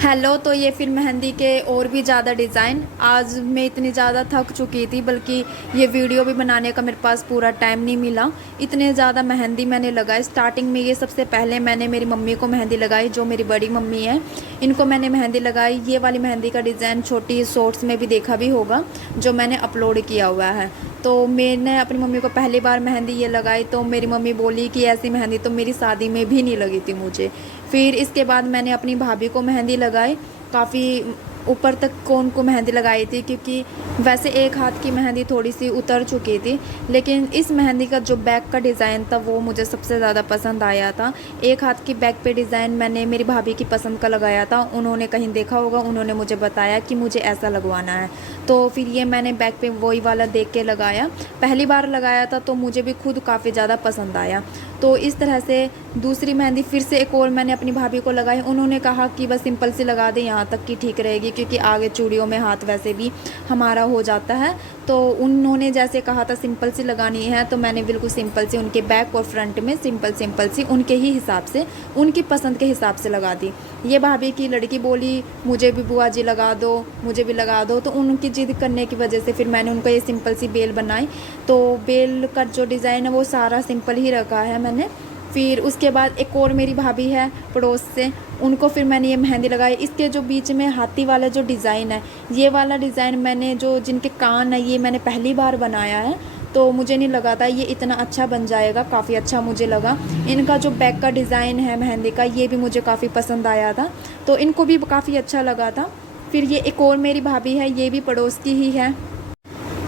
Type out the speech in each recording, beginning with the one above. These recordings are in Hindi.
हेलो। तो ये फिर मेहंदी के और भी ज़्यादा डिज़ाइन। आज मैं इतनी ज़्यादा थक चुकी थी, बल्कि ये वीडियो भी बनाने का मेरे पास पूरा टाइम नहीं मिला। इतने ज़्यादा मेहंदी मैंने लगाई। स्टार्टिंग में ये सबसे पहले मैंने मेरी मम्मी को मेहंदी लगाई, जो मेरी बड़ी मम्मी है, इनको मैंने मेहंदी लगाई। ये वाली मेहंदी का डिज़ाइन छोटी शॉर्ट्स में भी देखा भी होगा, जो मैंने अपलोड किया हुआ है। तो मैंने अपनी मम्मी को पहली बार मेहंदी ये लगाई, तो मेरी मम्मी बोली कि ऐसी मेहंदी तो मेरी शादी में भी नहीं लगी थी मुझे। फिर इसके बाद मैंने अपनी भाभी को मेहंदी लगाई। काफ़ी ऊपर तक कौन को मेहंदी लगाई थी, क्योंकि वैसे एक हाथ की मेहंदी थोड़ी सी उतर चुकी थी, लेकिन इस मेहंदी का जो बैक का डिज़ाइन था वो मुझे सबसे ज़्यादा पसंद आया था। एक हाथ की बैक पे डिज़ाइन मैंने मेरी भाभी की पसंद का लगाया था। उन्होंने कहीं देखा होगा, उन्होंने मुझे बताया कि मुझे ऐसा लगवाना है, तो फिर ये मैंने बैक पे वही वाला देख के लगाया। पहली बार लगाया था तो मुझे भी खुद काफ़ी ज़्यादा पसंद आया। तो इस तरह से दूसरी मेहंदी फिर से एक और मैंने अपनी भाभी को लगाई। उन्होंने कहा कि बस सिंपल सी लगा दे, यहाँ तक की ठीक रहेगी, क्योंकि आगे चूड़ियों में हाथ वैसे भी हमारा हो जाता है। तो उन्होंने जैसे कहा था सिंपल सी लगानी है, तो मैंने बिल्कुल सिंपल सी उनके बैक और फ्रंट में सिंपल सी उनके ही हिसाब से, उनकी पसंद के हिसाब से लगा दी। ये भाभी की लड़की बोली मुझे भी बुआ जी लगा दो, मुझे भी लगा दो, तो उनकी जिद करने की वजह से फिर मैंने उनको ये सिंपल सी बेल बनाई। तो बेल का जो डिज़ाइन है वो सारा सिंपल ही रखा है मैंने। फिर उसके बाद एक और मेरी भाभी है पड़ोस से, उनको फिर मैंने ये मेहंदी लगाई। इसके जो बीच में हाथी वाला जो डिज़ाइन है, ये वाला डिज़ाइन मैंने जो जिनके कान है ये मैंने पहली बार बनाया है, तो मुझे नहीं लगा था ये इतना अच्छा बन जाएगा। काफ़ी अच्छा मुझे लगा। इनका जो बैक का डिज़ाइन है मेहंदी का, ये भी मुझे काफ़ी पसंद आया था, तो इनको भी काफ़ी अच्छा लगा था। फिर ये एक और मेरी भाभी है, ये भी पड़ोस की ही है,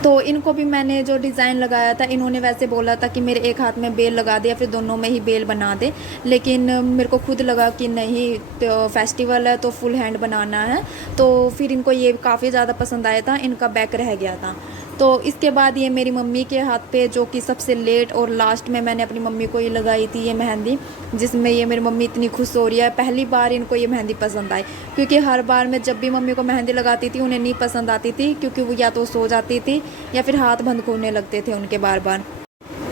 तो इनको भी मैंने जो डिज़ाइन लगाया था, इन्होंने वैसे बोला था कि मेरे एक हाथ में बेल लगा दे या फिर दोनों में ही बेल बना दे, लेकिन मेरे को खुद लगा कि नहीं, तो फेस्टिवल है तो फुल हैंड बनाना है। तो फिर इनको ये काफ़ी ज़्यादा पसंद आया था, इनका बैक रह गया था। तो इसके बाद ये मेरी मम्मी के हाथ पे, जो कि सबसे लेट और लास्ट में मैंने अपनी मम्मी को ये लगाई थी ये मेहंदी, जिसमें ये मेरी मम्मी इतनी खुश हो रही है। पहली बार इनको ये मेहंदी पसंद आई, क्योंकि हर बार मैं जब भी मम्मी को मेहंदी लगाती थी उन्हें नहीं पसंद आती थी, क्योंकि वो या तो सो जाती थी या फिर हाथ बंद खोलने लगते थे उनके बार बार।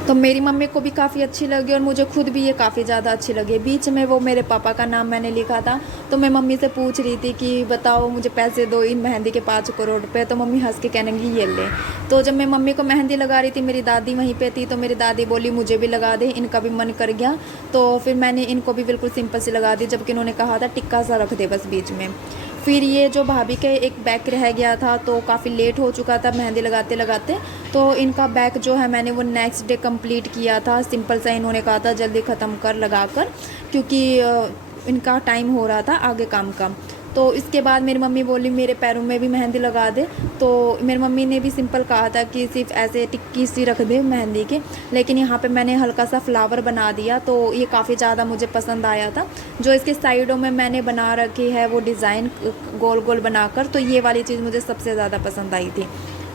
तो मेरी मम्मी को भी काफ़ी अच्छी लगी और मुझे खुद भी ये काफ़ी ज़्यादा अच्छी लगी। बीच में वो मेरे पापा का नाम मैंने लिखा था, तो मैं मम्मी से पूछ रही थी कि बताओ मुझे पैसे दो इन मेहंदी के 5 करोड़ रुपए, तो मम्मी हंस के कहने लगी ये ले। तो जब मैं मम्मी को मेहंदी लगा रही थी, मेरी दादी वहीं पे थी, तो मेरी दादी बोली मुझे भी लगा दे, इनका भी मन कर गया। तो फिर मैंने इनको भी बिल्कुल सिंपल से लगा दी, जबकि इन्होंने कहा था टिक्का सा रख दे बस बीच में। फिर ये जो भाभी के एक बैक रह गया था, तो काफ़ी लेट हो चुका था मेहंदी लगाते लगाते, तो इनका बैक जो है मैंने वो नेक्स्ट डे कंप्लीट किया था। सिंपल सा इन्होंने कहा था जल्दी ख़त्म कर लगा कर, क्योंकि इनका टाइम हो रहा था आगे काम का। तो इसके बाद मेरी मम्मी बोली मेरे पैरों में भी मेहंदी लगा दे, तो मेरी मम्मी ने भी सिंपल कहा था कि सिर्फ ऐसे टिक्की सी रख दे मेहंदी के, लेकिन यहाँ पे मैंने हल्का सा फ्लावर बना दिया, तो ये काफ़ी ज़्यादा मुझे पसंद आया था। जो इसके साइडों में मैंने बना रखी है वो डिज़ाइन गोल गोल बनाकर, तो ये वाली चीज़ मुझे सबसे ज़्यादा पसंद आई थी।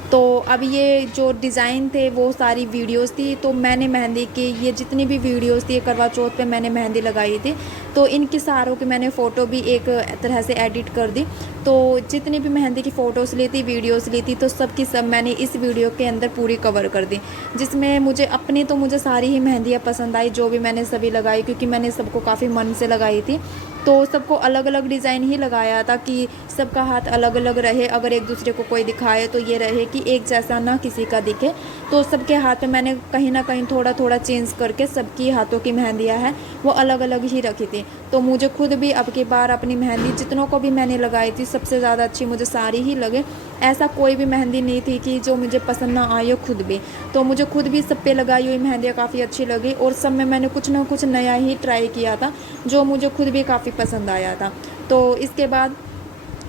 तो अब ये जो डिज़ाइन थे वो सारी वीडियोस थी, तो मैंने मेहंदी की ये जितनी भी वीडियोस थी, करवा चौथ पे मैंने मेहंदी लगाई थी, तो इनकी सारों की मैंने फ़ोटो भी एक तरह से एडिट कर दी। तो जितनी भी मेहंदी की फ़ोटोज़ ली थी, वीडियोस ली थी, तो सब की सब मैंने इस वीडियो के अंदर पूरी कवर कर दी, जिसमें मुझे अपनी तो मुझे सारी ही मेहंदियाँ पसंद आई, जो भी मैंने सभी लगाई, क्योंकि मैंने सबको काफ़ी मन से लगाई थी। तो सबको अलग अलग डिज़ाइन ही लगाया था कि सबका हाथ अलग अलग रहे, अगर एक दूसरे को कोई दिखाए तो ये रहे कि एक जैसा ना किसी का दिखे। तो सबके हाथ में मैंने कहीं ना कहीं थोड़ा थोड़ा चेंज करके सबकी हाथों की मेहंदियाँ हैं वो अलग अलग ही रखी थी। तो मुझे खुद भी अब की बार अपनी मेहंदी जितनों को भी मैंने लगाई थी, सबसे ज़्यादा अच्छी मुझे सारी ही लगे। ऐसा कोई भी मेहंदी नहीं थी कि जो मुझे पसंद ना आई हो खुद भी। तो मुझे खुद भी सब पे लगाई हुई मेहंदियाँ काफ़ी अच्छी लगी, और सब में मैंने कुछ ना कुछ नया ही ट्राई किया था, जो मुझे खुद भी काफ़ी पसंद आया था। तो इसके बाद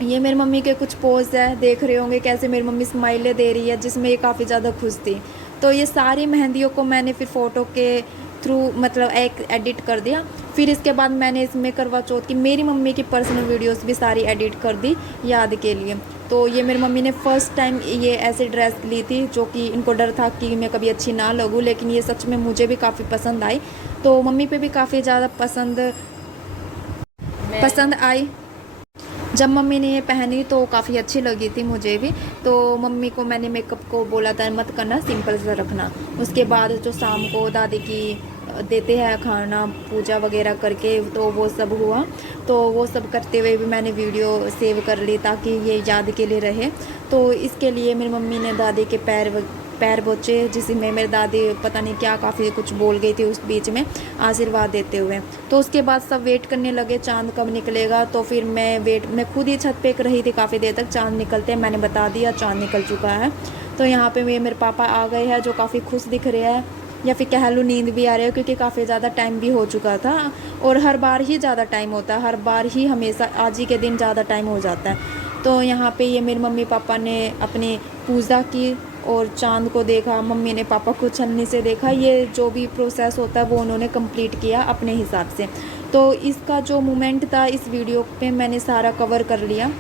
ये मेरी मम्मी के कुछ पोज है, देख रहे होंगे कैसे मेरी मम्मी स्माइलें दे रही है, जिसमें ये काफ़ी ज़्यादा खुश थी। तो ये सारी मेहंदियों को मैंने फिर फ़ोटो के थ्रू मतलब एक एडिट कर दिया। फिर इसके बाद मैंने इसमें करवा चौथ की मेरी मम्मी की पर्सनल वीडियोस भी सारी एडिट कर दी याद के लिए। तो ये मेरी मम्मी ने फ़र्स्ट टाइम ये ऐसे ड्रेस ली थी, जो कि इनको डर था कि मैं कभी अच्छी ना लगूँ, लेकिन ये सच में मुझे भी काफ़ी पसंद आई। तो मम्मी पे भी काफ़ी ज़्यादा पसंद आई। जब मम्मी ने ये पहनी तो काफ़ी अच्छी लगी थी मुझे भी। तो मम्मी को मैंने मेकअप को बोला था मत करना, सिंपल सा रखना। उसके बाद जो शाम को दादी की देते हैं खाना पूजा वगैरह करके, तो वो सब हुआ। तो वो सब करते हुए भी मैंने वीडियो सेव कर ली ताकि ये याद के लिए रहे। तो इसके लिए मेरी मम्मी ने दादी के पैर पोंछे, जिसमें मेरी दादी पता नहीं क्या काफ़ी कुछ बोल गई थी उस बीच में आशीर्वाद देते हुए। तो उसके बाद सब वेट करने लगे चांद कब निकलेगा। तो फिर मैं खुद ही छत पे रही थी काफ़ी देर तक। चांद निकलते हैं मैंने बता दिया चांद निकल चुका है। तो यहाँ पे मेरे पापा आ गए हैं जो काफ़ी खुश दिख रहे हैं, या फिर कह लूँ नींद भी आ रही है, क्योंकि काफ़ी ज़्यादा टाइम भी हो चुका था। और हर बार ही ज़्यादा टाइम होता है, हर बार ही हमेशा आज ही के दिन ज़्यादा टाइम हो जाता है। तो यहाँ पे ये मेरे मम्मी पापा ने अपनी पूजा की और चांद को देखा, मम्मी ने पापा को छन्नी से देखा। ये जो भी प्रोसेस होता है वो उन्होंने कंप्लीट किया अपने हिसाब से। तो इसका जो मोमेंट था इस वीडियो पे मैंने सारा कवर कर लिया।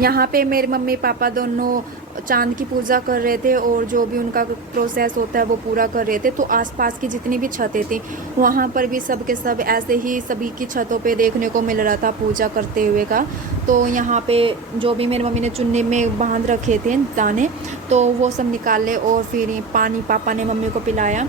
यहाँ पे मेरे मम्मी पापा दोनों चांद की पूजा कर रहे थे और जो भी उनका प्रोसेस होता है वो पूरा कर रहे थे। तो आसपास की जितनी भी छतें थी वहाँ पर भी सब के सब ऐसे ही सभी की छतों पे देखने को मिल रहा था पूजा करते हुए का। तो यहाँ पे जो भी मेरी मम्मी ने चुन्नी में बांध रखे थे दाने, तो वो सब निकाले और फिर पानी पापा ने मम्मी को पिलाया।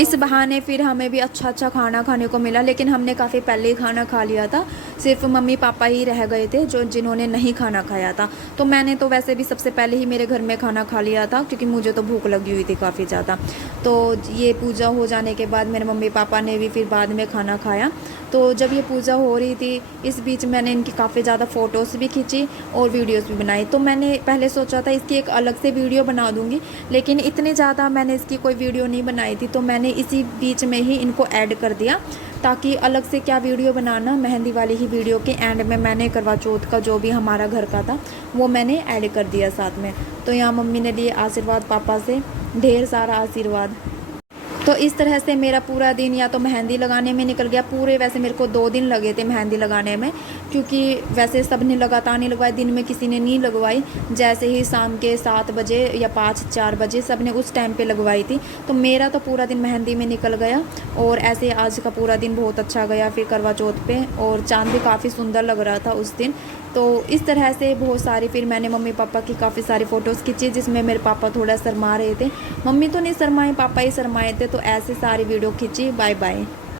इस बहाने फिर हमें भी अच्छा खाना खाने को मिला, लेकिन हमने काफ़ी पहले ही खाना खा लिया था। सिर्फ मम्मी पापा ही रह गए थे जिन्होंने नहीं खाना खाया था। तो मैंने तो वैसे भी सबसे पहले ही मेरे घर में खाना खा लिया था, क्योंकि मुझे तो भूख लगी हुई थी काफ़ी ज़्यादा। तो ये पूजा हो जाने के बाद मेरे मम्मी पापा ने भी फिर बाद में खाना खाया। तो जब ये पूजा हो रही थी इस बीच मैंने इनकी काफ़ी ज़्यादा फ़ोटोज़ भी खींची और वीडियोज़ भी बनाई। तो मैंने पहले सोचा था इसकी एक अलग से वीडियो बना दूँगी, लेकिन इतनी ज़्यादा मैंने इसकी कोई वीडियो नहीं बनाई थी। तो मैंने इसी बीच में ही इनको ऐड कर दिया, ताकि अलग से क्या वीडियो बनाना, मेहंदी वाली ही वीडियो के एंड में मैंने करवा चौथ का जो भी हमारा घर का था वो मैंने ऐड कर दिया साथ में। तो यहाँ मम्मी ने लिए आशीर्वाद पापा से, ढेर सारा आशीर्वाद। तो इस तरह से मेरा पूरा दिन या तो मेहंदी लगाने में निकल गया। पूरे वैसे मेरे को 2 दिन लगे थे मेहंदी लगाने में, क्योंकि वैसे सब ने लगातार नहीं लगवाई, दिन में किसी ने नहीं लगवाई। जैसे ही शाम के 7 बजे या 5-4 बजे सब ने उस टाइम पे लगवाई थी। तो मेरा तो पूरा दिन मेहंदी में निकल गया और ऐसे आज का पूरा दिन बहुत अच्छा गया फिर करवा चौथ पे। और चाँद भी काफ़ी सुंदर लग रहा था उस दिन। तो इस तरह से बहुत सारी फिर मैंने मम्मी पापा की काफ़ी सारी फ़ोटोज़ खींची, जिसमें मेरे पापा थोड़ा शर्मा रहे थे। मम्मी तो नहीं शर्माए, पापा ही शर्माए थे। तो ऐसे सारी वीडियो खींची। Bye bye.